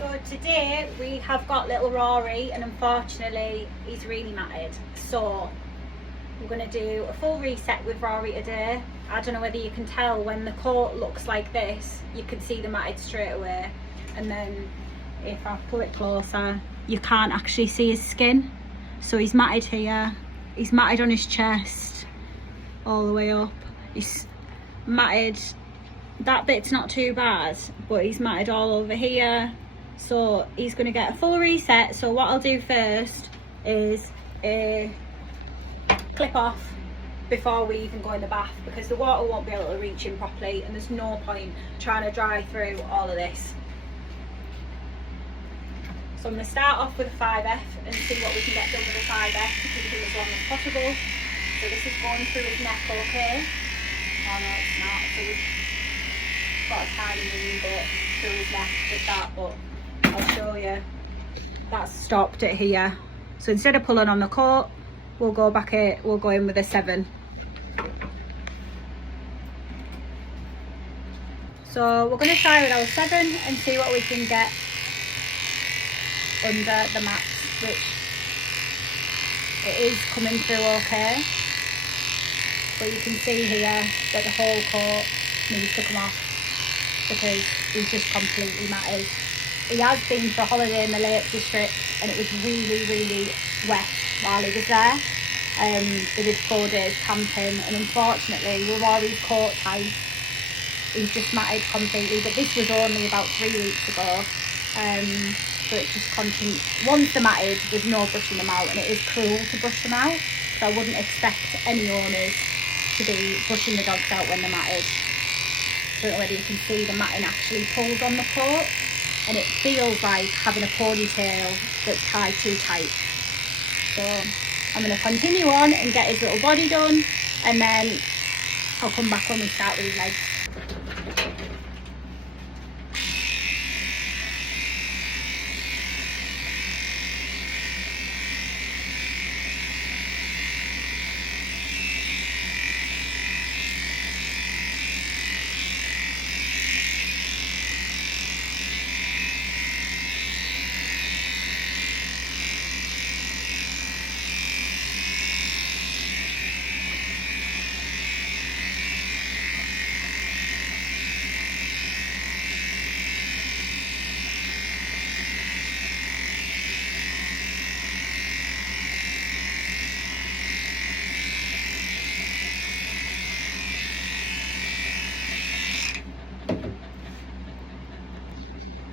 So today we have got little Rory, and unfortunately he's really matted. So we're going to do a full reset with Rory today. I don't know whether you can tell when the coat looks like this, you can see the matted straight away. And then if I pull it closer, you can't actually see his skin. So he's matted here, he's matted on his chest, all the way up. He's matted, that bit's not too bad, but he's matted all over here. So he's going to get a full reset. So what I'll do first is a clip off before we even go in the bath, because the water won't be able to reach him properly and there's no point trying to dry through all of this. So I'm going to start off with a 5F and see what we can get done with a 5F to keep him as long as possible. So this is going through his neck, okay? Oh no, it's not. So we've got a tiny wee bit through his neck with that, but I'll show you. That's stopped it here. So instead of pulling on the coat, we'll go back it. We'll go in with a 7. So we're going to try with our 7 and see what we can get under the mat, which it is coming through okay. But you can see here that the whole coat needs to come off because he's just completely matted. He has been for a holiday in the Lake District and it was really wet while he was there. They did 4 days camping, and unfortunately with Rory's coat type, he's just matted completely. But this was only about 3 weeks ago. So it's just constant. Once they're matted, there's no brushing them out, and it is cruel to brush them out. So I wouldn't expect any owners to be brushing the dogs out when they're matted. I don't know whether you can see the matting actually pulls on the coat, and it feels like having a ponytail that's tied too tight. So I'm going to continue on and get his little body done, and then I'll come back when we start with his legs.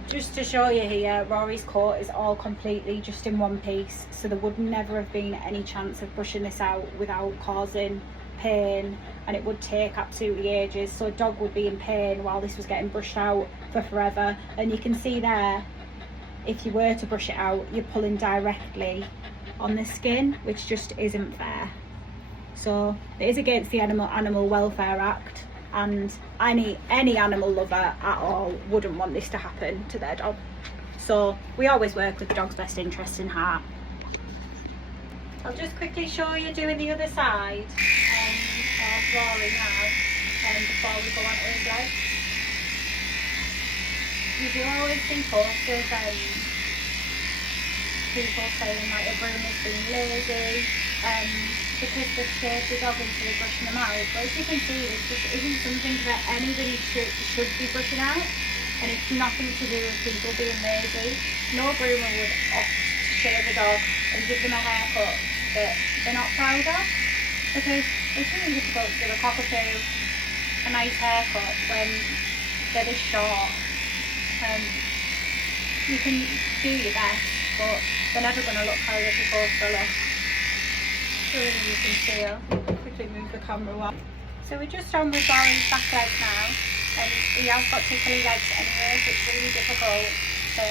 Just to show you here, Rory's coat is all completely just in one piece, so there would never have been any chance of brushing this out without causing pain, and it would take absolutely ages. So a dog would be in pain while this was getting brushed out for forever. And you can see there, if you were to brush it out, you're pulling directly on the skin, which just isn't fair. So it is against the Animal Welfare Act, and any animal lover at all wouldn't want this to happen to their dog. So we always work with the dog's best interests in heart. I'll just quickly show you doing the other side of Rory now, before we go on to his legs. You do always see posts of people saying like a groom has been lazy, because they've shaved the dog instead of brushing them out. But as you can see, this just isn't something that anybody should be brushing out, and it's nothing to do with people being lazy. No groomer would shave a dog and give them a haircut that they're not proud of, because it's really difficult to give a Cockerpoo a nice haircut when they're this short. You can do your best, but they're never going to look how they're supposed to look. So you can see, I'll quickly move the camera up. So we're just on with Rory's back leg now, and he has got tickly legs anyway, so it's really difficult to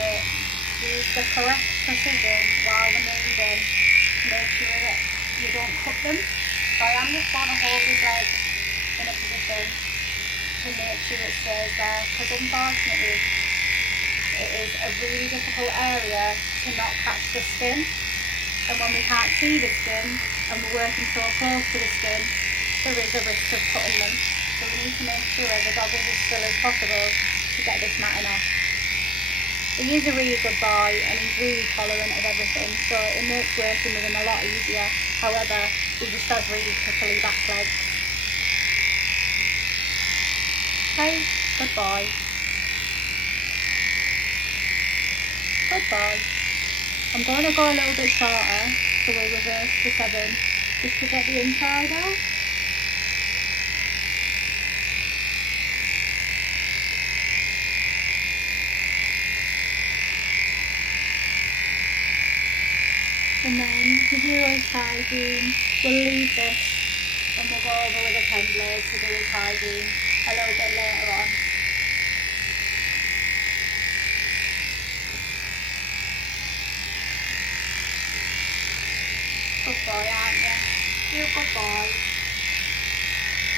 use the correct precision while they're moving to make sure that you don't cut them. So I am just going to hold his leg in a position to make sure it stays there, because unfortunately it is a really difficult area to not catch the skin. And when we can't see the skin and we're working so close to the skin, there is a risk of cutting them. So we need to make sure the dog is as still as possible to get this matting off. He is a really good boy and he's really tolerant of everything, so it makes working with him a lot easier. However, he just has really tickly back legs. Hey, good boy. Good boy. I'm going to go a little bit shorter, so we'll reverse to 7, just to get the inside out. And then to do his hygiene, we'll leave this and we'll go over with a 10 blade to do his hygiene a little bit later on. Good boy, aren't you? You're a good boy.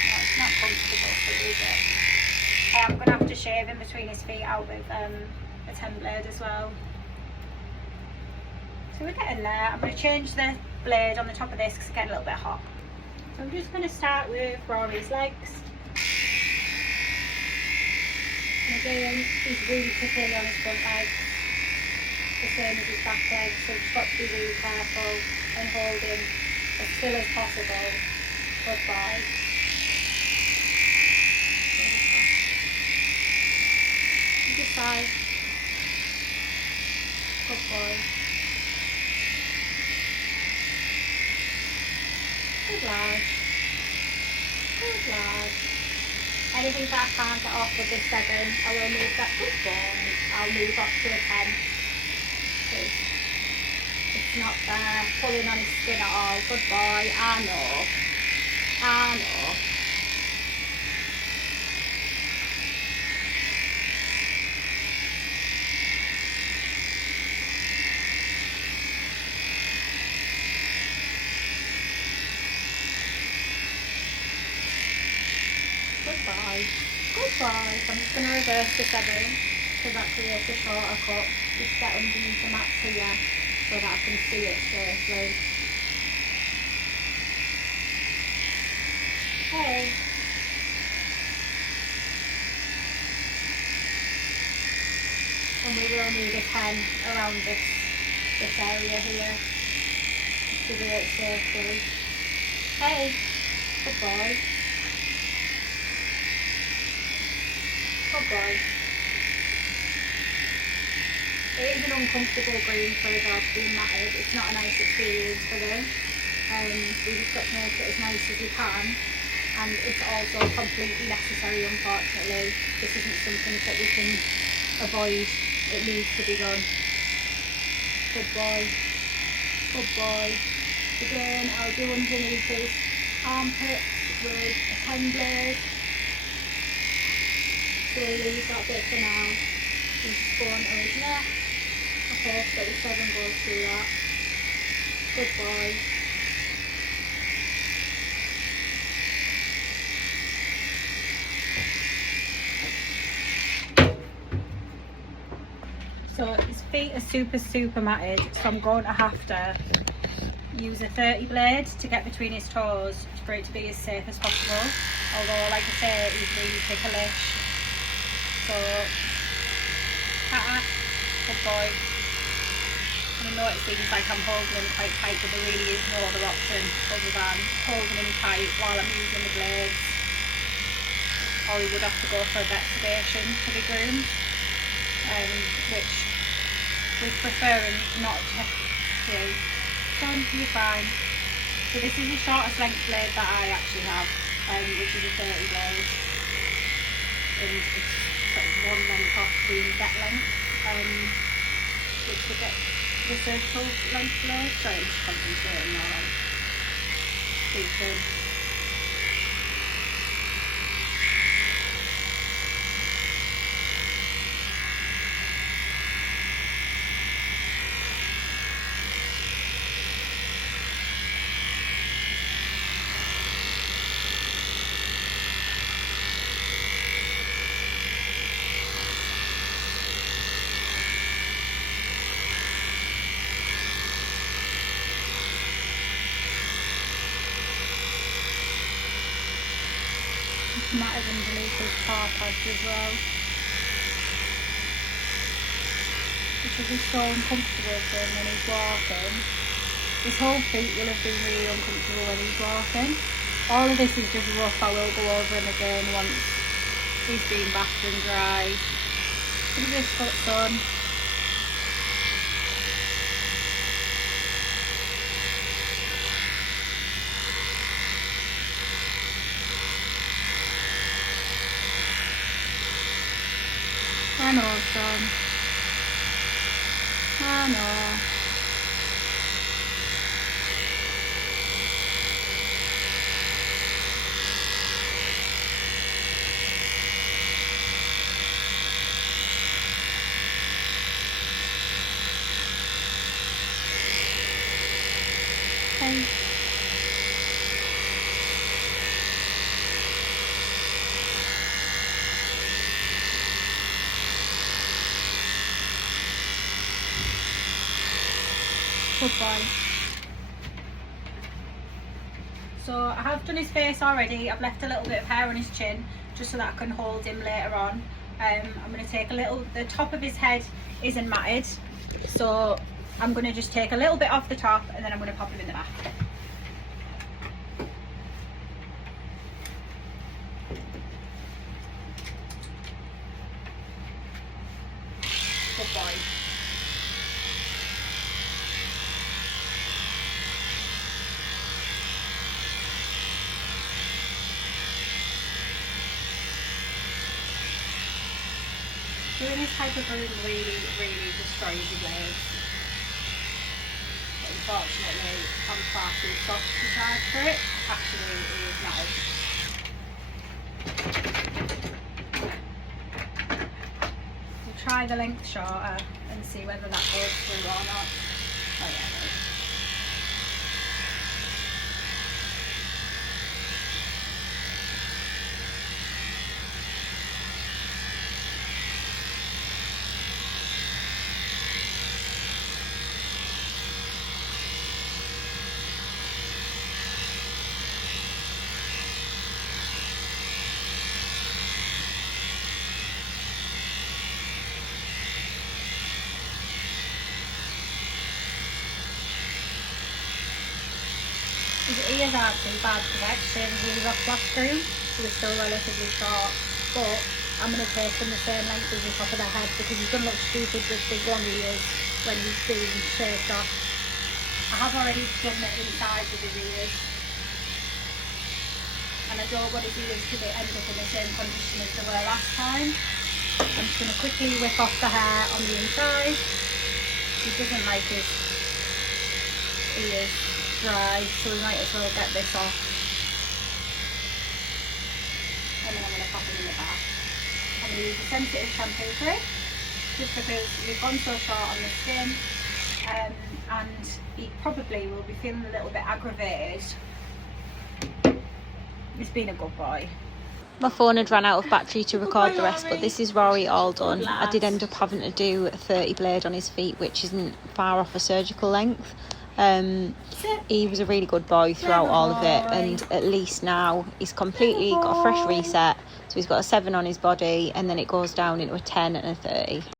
No, it's not comfortable for you, is it? I am going to have to shave in between his feet out with a 10 blade as well. So we're getting there. I'm going to change the blade on the top of this because it's getting a little bit hot. So I'm just going to start with Rory's legs. And again, he's really tickly on his front legs, the same as his back legs, so we've got to be really careful and hold him as still as possible. Good boy. Good boy. Good boy. Good lad. Good lad. Anything that I can't get off with this 7, I will move that. Good boy. I'll move off to a 10. Because it's not there. Pulling on his skin at all. Good boy. I know. I know. Good boy. So I'm just going to reverse the 7 so that creates a shorter cut. Just get underneath the mat here so that I can see it safely. Hey. And we will need a 10 around this area here just to do it safely. Hey. Good boy. Good boy. It is an uncomfortable breed for a dog being matted. It's not a nice experience for them. We just got to make it as nice as we can, and it's also completely necessary, unfortunately. This isn't something that we can avoid. It needs to be done. Good boy. Good boy. Again, I'll do underneath his armpits with a 10 blade. So we'll leave that bit for now. We'll just go on to his neck. Okay, so the 7 goes through that. Good boy. So his feet are super matted, so I'm going to have to use a 30 blade to get between his toes for it to be as safe as possible. Although, like I say, he's really ticklish. So, good boy. And I know it seems like I'm holding him quite tight, but there really is no other option other than holding him tight while I'm using the blades. Or he would have to go for a vet sedation to be groomed, which we prefer him not to do. Don't be fine. So this is the shortest length blade that I actually have, which is a 30 blade. And it's sort of 1 length off the vet length, which to get the surgical length blade. Sorry, I'm just concentrating on speaking. Matted underneath his paw pads as well. because he's so uncomfortable with him when he's walking. His whole feet will have been really uncomfortable when he's walking. All of this is just rough. I will go over him again once he's been bathed and dry. Look at this foot, son. I know, son. I know. Okay. Good boy. So I have done his face already. I've left a little bit of hair on his chin just so that I can hold him later on. I'm going to take a little, the top of his head isn't matted, so I'm going to just take a little bit off the top and then I'm going to pop him in the back. Good boy. Doing this type of groom really destroys your legs. But unfortunately, I'm far too soft to charge for it. Actually, it is now. We'll try the length shorter and see whether that goes through or not. Oh yeah, it is. His ears aren't too bad because I actually really rough last groom, so they're still relatively short, but I'm going to take them the same length as the top of the head because he's going to look stupid with big long ears when he's being shaved off. I have already done the inside of his ears and I don't want his ears to end up in the same condition as they were last time. I'm just going to quickly whip off the hair on the inside. He doesn't like his ears dry, so we might as well get this off. And then I'm going to pop it in the back. I'm going to use a sensitive shampoo for it, just because we've gone so short on the skin, and he probably will be feeling a little bit aggravated. He's been a good boy. My phone had run out of battery to record the rest, but this is Rory all done. I did end up having to do a 30 blade on his feet, which isn't far off a surgical length. He was a really good boy throughout all of it, and at least now he's completely got a fresh reset. So he's got a 7 on his body, and then it goes down into a 10 and a 30.